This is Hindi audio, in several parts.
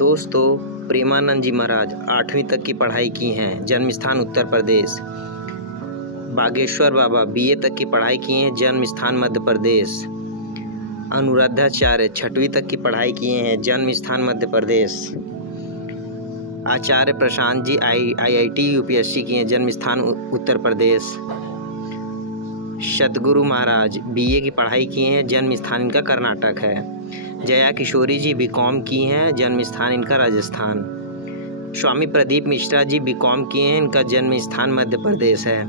दोस्तों, प्रेमानंद जी महाराज 8वीं तक की पढ़ाई की हैं, जन्म स्थान उत्तर प्रदेश। बागेश्वर बाबा बीए तक की पढ़ाई की हैं, जन्म स्थान मध्य प्रदेश। अनुराधाचार्य 6वीं तक की पढ़ाई किए हैं, जन्म स्थान मध्य प्रदेश। आचार्य प्रशांत जी IIT UPSC किए हैं, जन्म स्थान उत्तर प्रदेश। सतगुरु महाराज BA की पढ़ाई किए हैं, जन्म स्थान इनका कर्नाटक है। जया किशोरी जी BCom की हैं, जन्म स्थान इनका राजस्थान। स्वामी प्रदीप मिश्रा जी BCom किए हैं, इनका जन्म स्थान मध्य प्रदेश है।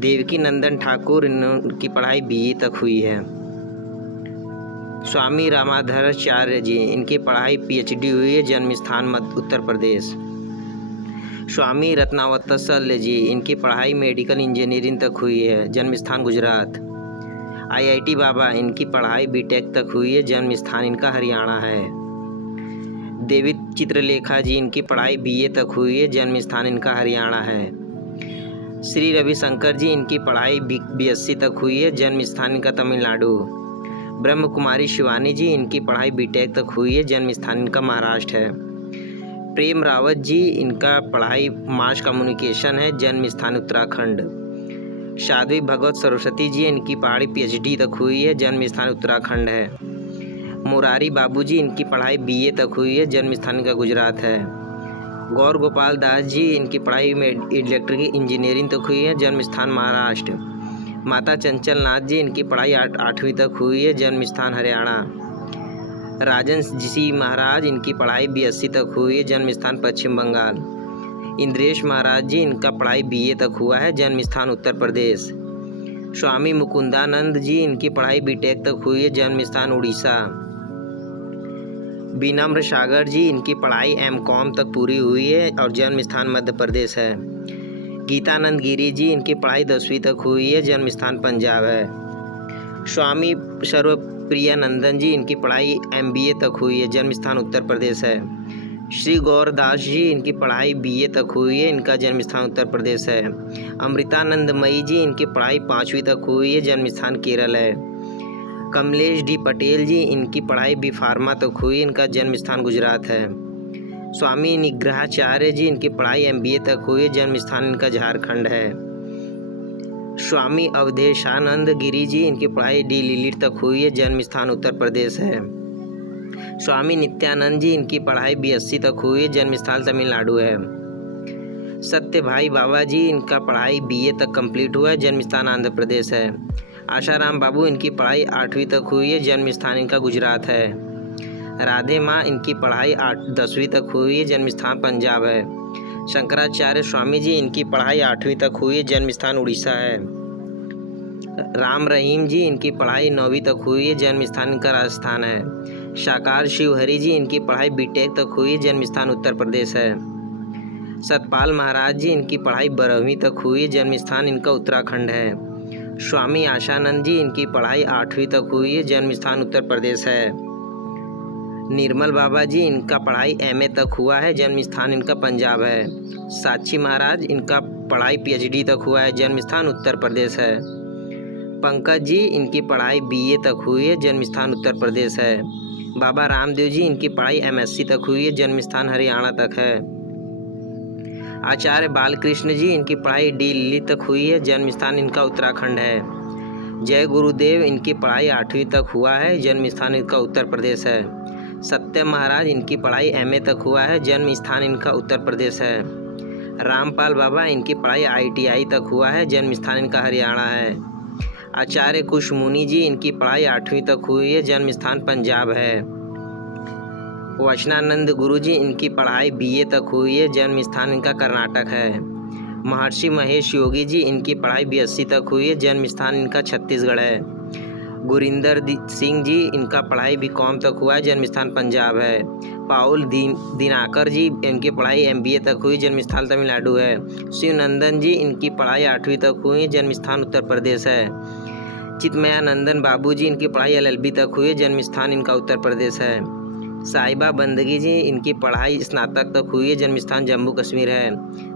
देवकी नंदन ठाकुर इनकी पढ़ाई BE तक हुई है। स्वामी रामाधराचार्य जी इनकी पढ़ाई PhD हुई है, जन्म स्थान मध्य उत्तर प्रदेश। स्वामी रत्नावत्सल जी इनकी पढ़ाई मेडिकल इंजीनियरिंग तक हुई है, जन्म स्थान गुजरात। IIT बाबा इनकी पढ़ाई BTech तक हुई है, जन्म स्थान इनका हरियाणा है। देवी चित्रलेखा जी इनकी पढ़ाई BA तक हुई है, जन्म स्थान इनका हरियाणा है। श्री रविशंकर जी इनकी पढ़ाई BSc तक हुई है, जन्म स्थान इनका तमिलनाडु। ब्रह्म कुमारी शिवानी जी इनकी पढ़ाई BTech तक हुई है, जन्म स्थान इनका महाराष्ट्र है। प्रेम रावत जी इनका पढ़ाई मास कम्युनिकेशन है, जन्म स्थान उत्तराखंड। साध्वी भगवत सरस्वती जी इनकी पढ़ाई PhD तक हुई है, जन्म स्थान उत्तराखंड है। मुरारी बाबू जी इनकी पढ़ाई BA तक हुई है, जन्म स्थान इनका गुजरात है। गौर गोपाल दास जी इनकी पढ़ाई में इलेक्ट्रिकल इंजीनियरिंग तक हुई है, जन्म स्थान महाराष्ट्र। माता चंचल नाथ जी इनकी पढ़ाई 8वीं तक हुई है, जन्म स्थान हरियाणा। राजन जी महाराज इनकी पढ़ाई BSc तक हुई है, जन्म स्थान पश्चिम बंगाल। इंद्रेश महाराज जी इनका पढ़ाई BA तक हुआ है, जन्म स्थान उत्तर प्रदेश। स्वामी मुकुंदानंद जी इनकी पढ़ाई BTech तक हुई है, जन्म स्थान उड़ीसा। विनम्र सागर जी इनकी पढ़ाई MCom तक पूरी हुई है और जन्म स्थान मध्य प्रदेश है। गीतानंद गिरी जी इनकी पढ़ाई 10वीं तक हुई है, जन्म स्थान पंजाब है। स्वामी सर्वप्रियानंदन जी इनकी पढ़ाई MBA तक हुई है, जन्म स्थान उत्तर प्रदेश है। श्री गौरदास जी इनकी पढ़ाई BA तक हुई है, इनका जन्म स्थान उत्तर प्रदेश है। अमृतानंदमयी जी इनकी पढ़ाई 5वीं तक हुई है, जन्म स्थान केरल है। कमलेश D पटेल जी इनकी पढ़ाई B Pharma तक हुई, इनका जन्म स्थान गुजरात है। स्वामी निग्रहाचार्य जी इनकी पढ़ाई MBA तक हुई, जन्म स्थान इनका झारखंड है। स्वामी अवधेशानंद गिरी जी इनकी पढ़ाई D Lilit तक हुई है, जन्म स्थान उत्तर प्रदेश है। स्वामी नित्यानंद जी इनकी पढ़ाई BSc तक हुई है, जन्म स्थान तमिलनाडु है। सत्य भाई बाबा जी इनका पढ़ाई BA तक कंप्लीट हुआ है, जन्म स्थान आंध्र प्रदेश है। आशाराम बाबू इनकी पढ़ाई 8वीं तक हुई है, जन्म स्थान इनका गुजरात है। राधे माँ इनकी पढ़ाई 10वीं तक हुई है, जन्म स्थान पंजाब है। शंकराचार्य स्वामी जी इनकी पढ़ाई 8वीं तक हुई है, जन्म स्थान उड़ीसा है। राम रहीम जी इनकी पढ़ाई 9वीं तक हुई है, जन्म स्थान इनका राजस्थान है। साकार शिवहरी जी इनकी पढ़ाई BTech तक हुई है, जन्म स्थान उत्तर प्रदेश है। सतपाल महाराज जी इनकी पढ़ाई 12वीं तक हुई है, जन्म स्थान इनका उत्तराखंड है। स्वामी आशानंद जी इनकी पढ़ाई 8वीं तक हुई है, जन्म स्थान उत्तर प्रदेश है। निर्मल बाबा जी इनका पढ़ाई MA तक हुआ है, जन्म स्थान इनका पंजाब है। साक्षी महाराज इनका पढ़ाई PhD तक हुआ है, जन्म स्थान उत्तर प्रदेश है। पंकज जी इनकी पढ़ाई BA तक हुई है, जन्म स्थान उत्तर प्रदेश है। बाबा रामदेव जी इनकी पढ़ाई MSc तक हुई है, जन्म स्थान हरियाणा तक है। आचार्य बालकृष्ण जी इनकी पढ़ाई D Lilit तक हुई है, जन्म स्थान इनका उत्तराखंड है। जय गुरुदेव इनकी पढ़ाई 8वीं तक हुआ है, जन्म स्थान इनका उत्तर प्रदेश है। सत्य महाराज इनकी पढ़ाई MA तक हुआ है, जन्म स्थान इनका उत्तर प्रदेश है। रामपाल बाबा इनकी पढ़ाई ITI तक हुआ है, जन्म स्थान इनका हरियाणा है। आचार्य कुशमुनि जी इनकी पढ़ाई 8वीं तक हुई है, जन्म स्थान पंजाब है। वचनानंद गुरु जी इनकी पढ़ाई BA तक हुई है, जन्म स्थान इनका कर्नाटक है। महर्षि महेश योगी जी इनकी पढ़ाई BSc तक हुई है, जन्म स्थान इनका छत्तीसगढ़ है। गुरिंदर सिंह जी इनका पढ़ाई BCom तक हुआ है, जन्म स्थान पंजाब है। पाउल दिनाकर जी इनकी पढ़ाई MBA तक हुई, जन्म स्थान तमिलनाडु है। शिवनंदन जी इनकी पढ़ाई 8वीं तक हुई, जन्म स्थान उत्तर प्रदेश है। चितमयानंदन बाबू जी इनकी पढ़ाई LLB तक हुई, जन्म स्थान इनका उत्तर प्रदेश है। साहिबा बंदगी जी इनकी पढ़ाई स्नातक तक हुई है, जन्म स्थान जम्मू कश्मीर है।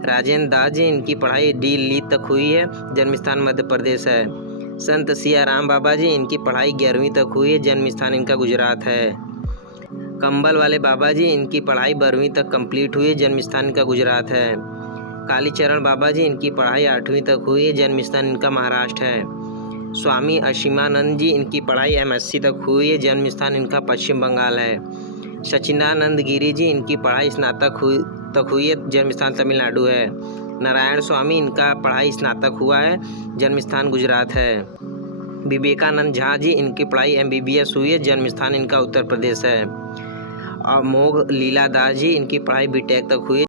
राजेंद्र दास जी इनकी पढ़ाई D Lilit तक हुई है, जन्म स्थान मध्य प्रदेश है। संत सियाराम बाबा जी इनकी पढ़ाई 11वीं तक हुई है, जन्म स्थान इनका गुजरात है। कंबल वाले बाबा जी, इनकी पढ़ाई 12वीं तक कंप्लीट हुई है, जन्म स्थान इनका गुजरात है। कालीचरण बाबा जी, इनकी पढ़ाई 8वीं तक हुई है, जन्म स्थान इनका महाराष्ट्र है। स्वामी असीमानंद जी, इनकी पढ़ाई MSc तक हुई है, जन्म स्थान इनका पश्चिम बंगाल है। सचिनानंद गिरी जी, इनकी पढ़ाई स्नातक हुई है, जन्म स्थान तमिलनाडु है। नारायण स्वामी, इनका पढ़ाई स्नातक हुआ है, जन्म स्थान गुजरात है। विवेकानंद झा जी, इनकी पढ़ाई MBBS हुई है, जन्म स्थान इनका उत्तर प्रदेश है। अमोघ लीला दास जी, इनकी पढ़ाई BTech तक हुई है।